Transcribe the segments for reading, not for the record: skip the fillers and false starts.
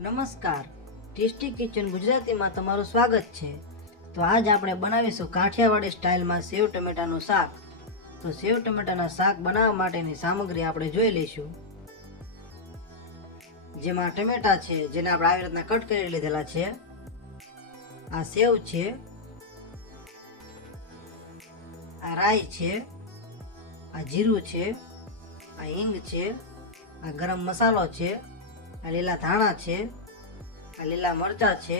નમસ્કાર, tasty kitchen ગુજરાતીમાં તમારું સ્વાગત છે। તો આજ આપણે બનાવીશું કાઠિયાવાડી સ્ટાઇલમાં સેવ ટમેટાનું શાક। તો સેવ ટમેટાના શાક બનાવવા માટેની સામગ્રી આપણે જોઈ લઈશું। જેમાં ટમેટા છે, જેને આપણે આવી રીતના કટ કરી લીધેલા છે। આ સેવ છે, આ રાઈ છે, આ જીરું છે, આ હિંગ છે, આ ગરમ મસાલો છે, આ લીલા ધાણા છે, આ લીલા મરચાં છે,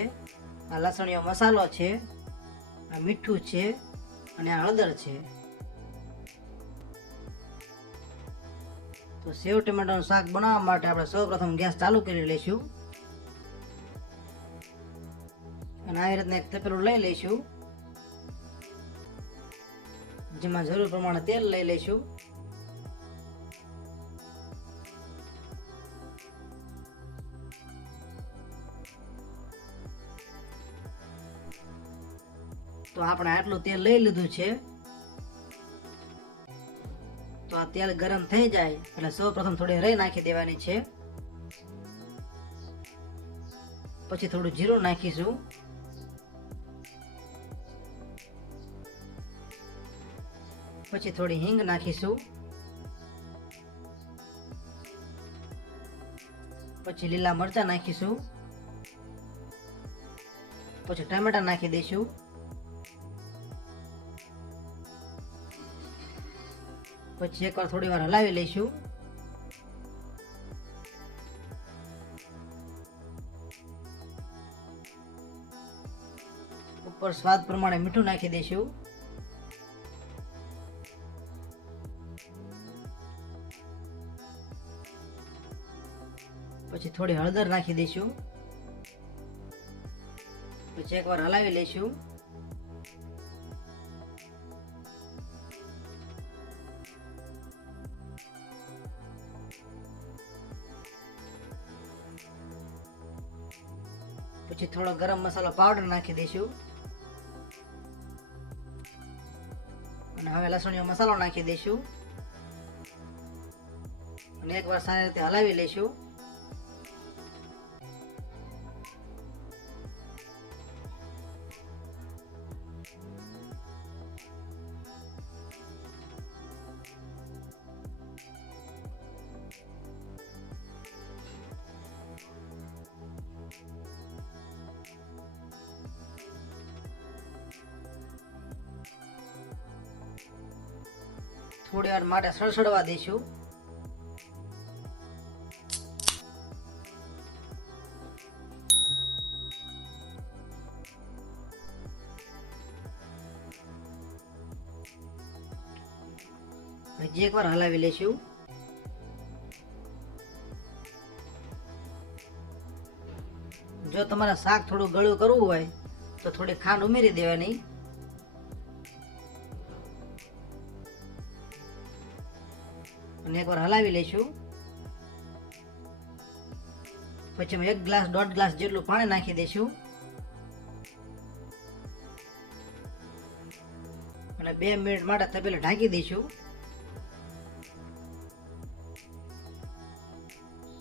આ લસણીયો મસાલો છે, આ મીઠું છે અને આ હળદર છે। તો સેવ ટમેટાનું શાક બનાવવા માટે આપણે સૌપ્રથમ ગેસ ચાલુ કરી લઈશું અને આવી રીતના એક તપેલું લઈ લઈશું, જેમાં જરૂર પ્રમાણે તેલ લઈ લઈશું। તો આપણે આટલું તેલ લઈ લીધું છે। તો આ તેલ ગરમ થઈ જાય એટલે સૌપ્રથમ થોડી રાઈ નાખી દેવાની છે। પછી થોડું જીરું નાખીશું, પછી થોડી હિંગ નાખીશું, પછી લીલા મરચાં નાખીશું, પછી ટમેટા નાખી દઈશું, પછી એકવાર થોડી વાર હલાવી લઈશું। ઉપર સ્વાદ પ્રમાણે મીઠું નાખી દઈશું, પછી થોડી હળદર નાખી દઈશું, પછી એકવાર હલાવી લઈશું। પછી થોડો ગરમ મસાલો પાવડર નાખી દઈશું અને હવે લસણીયો મસાલો નાખી દઈશું અને એકવાર સારી રીતે હલાવી લઈશું। થોડી વાર માટે સળસળવા દઈશું। હજી એકવાર હલાવી લઈશું। જો તમારે શાક થોડું ગળું કરવું હોય તો થોડી ખાંડ ઉમેરી દેવાની અને એકવાર હલાવી લઈશું। પછી અમે 1-1.5 ગ્લાસ જેટલું પાણી નાખી દઈશું અને 2 મિનિટ માટે તપેલું ઢાંકી દઈશું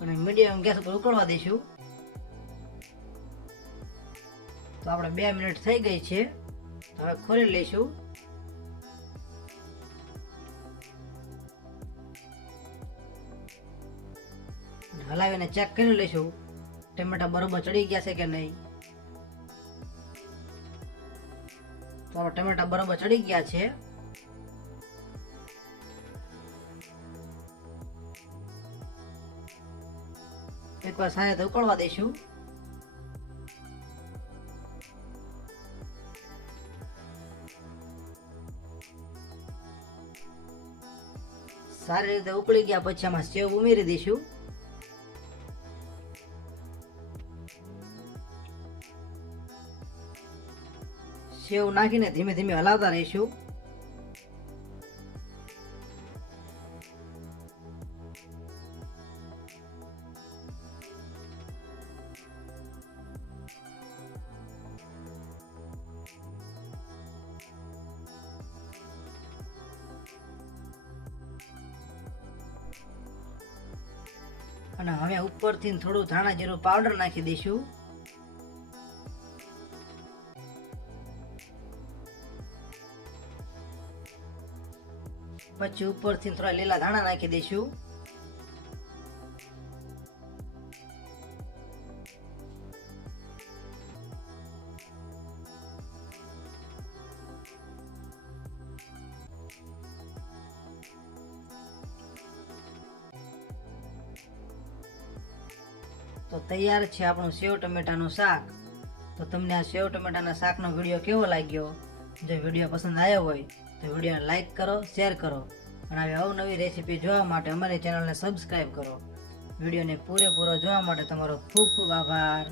અને મીડિયમ ગેસ ઉપર ઉકળવા દઈશું। તો આપણે 2 મિનિટ થઈ ગઈ છે, તો હવે ખોલી લઈશું હલાવીને ચેક કરી લઈશું ટમેટા બરોબર ચડી ગયા છે કે નહીં। તો હવે ટમેટા બરોબર ચડી ગયા છે। એકવાર સારી રીતે ઉકળવા દઈશું। સારી રીતે ઉકળી ગયા પછી આમાં સેવ ઉમેરી દઈશું। સેવ નાખીને ધીમે ધીમે હલાવતા રહીશું। અને હવે ઉપરથી થોડું ધાણા જીરું પાવડર નાખી દઈશું. પછી ઉપરથી થોડા લીલા ધાણા નાખી દઈશું. તો તૈયાર છે આપણું સેવ ટમેટાનું શાક. તો તમને આ સેવ ટમેટાના શાકનો વિડીયો કેવો લાગ્યો? જો વિડીયો પસંદ આવ્યો હોય તો વિડીયોને લાઈક કરો, શેર કરો અને આવી અવનવી રેસીપી જોવા માટે અમારી ચેનલને સબસ્ક્રાઈબ કરો. વિડીયોને પૂરેપૂરો જોવા માટે તમારો ખૂબ ખૂબ આભાર.